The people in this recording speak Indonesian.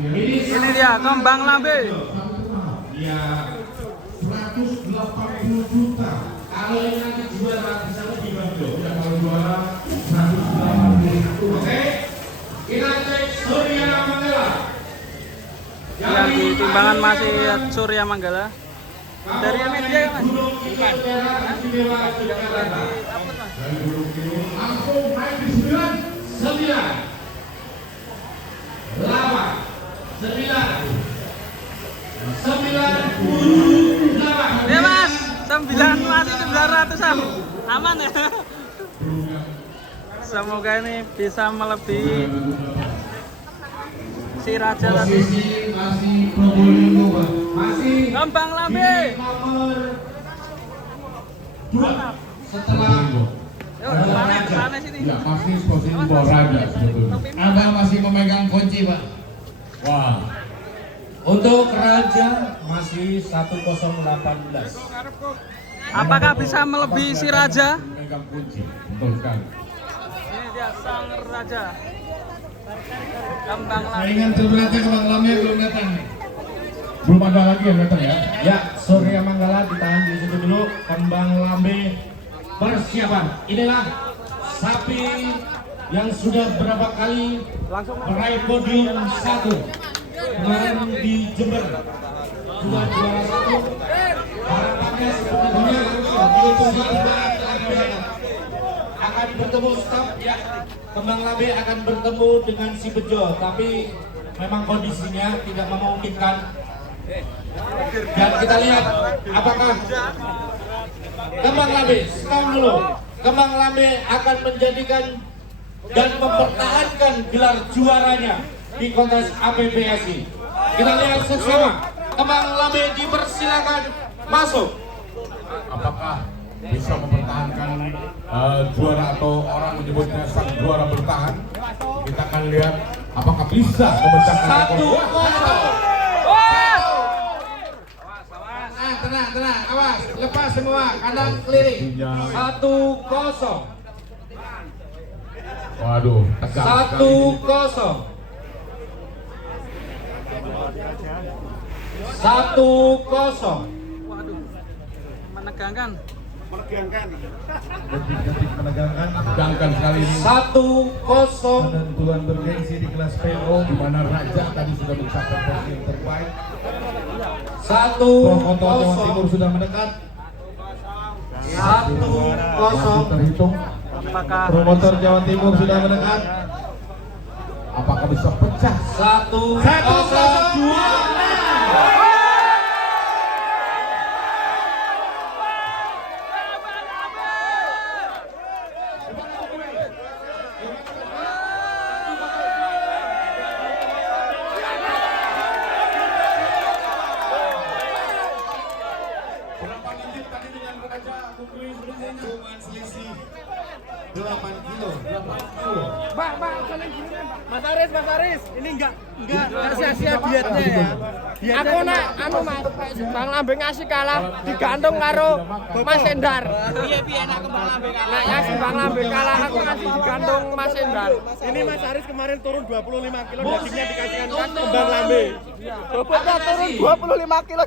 Ini dia kembang lambe. Ya 180 juta. Kalau yang nanti juara bisa lebih bagus. Ya kalau juara 181. Oke. Kita cek Surya Manggala. Yang di timbangan masih Surya Manggala. Dari media ya, Mas? Bukan. Langsung naik di 9. 98. Ya Mas, 9 masih 900-an. Aman ya? Semoga ini bisa melebihi si Raja tadi. Masih Probolinggo, Pak. Masih Kembang lambe. nomor 2 setelah Yuk, kemana sini? Ya, pasti posisi Boraja sebetulnya. Abang masih memegang kunci, Pak. Wah, Untuk Raja masih 1018. Apakah bisa melebihi si Raja? memegang kunci, betul sekali. Ini dia sang Raja. Kembang lambe. Saingan terberatnya Kembang Lambe belum datang nih. Belum ada lagi yang datang ya? Ya, Surya Manggala ditahan di situ dulu. Kembang Lambe persiapan. Inilah sapi yang sudah berapa kali meraih podium 1. Kemarin di Jember sudah juara 1. Harapannya sebenarnya akan bertemu staf ya. Kembang Lambe akan bertemu dengan si Bejo, tapi memang kondisinya tidak memungkinkan. Dan kita lihat apakah Kembang Lambe, stop dulu. Kembang Lambe akan menjadikan dan mempertahankan gelar juaranya di kontes APBSI. Kita lihat bersama. Kembang Lambe dipersilakan masuk. Apakah bisa mempertahankan juara atau orang menyebutnya sang juara bertahan? Kita akan lihat apakah bisa memecahkan rekor. 1-0. Tenang, awas, lepas semua, kandang keliling. 1-0. Waduh, tegang sekali ini. 1-0. Waduh, menegangkan. Detik-detik menegangkan Tegangkan sekali ini. 1-0. penentuan bergengsi di kelas PO Di mana Raja tadi sudah mencapai posisi yang terbaik. Promotor Jawa Timur sudah mendekat. 1-0. Terhitung. Apakah Promotor Jawa Timur sudah mendekat. Apakah bisa pecah? 1-0. Berapa digit tadi dengan Raja Bukri sebenarnya? Cuman selisih 8 kilo. 8 kilo. Mas Aris, ini enggak sia-sia dietnya ya. Aku nak Mas, Bang Lambe ngasih kalah digantung karo Mas Endar. Piye nak Bang Lambe kalah. Nah, ya si Bang Lambe kalah aku ngasih digantung Mas Endar. Ini Mas Aris kemarin turun 25 kilo dagingnya dikasihkan ke Bang Lambe. Bobotnya turun 25 kilo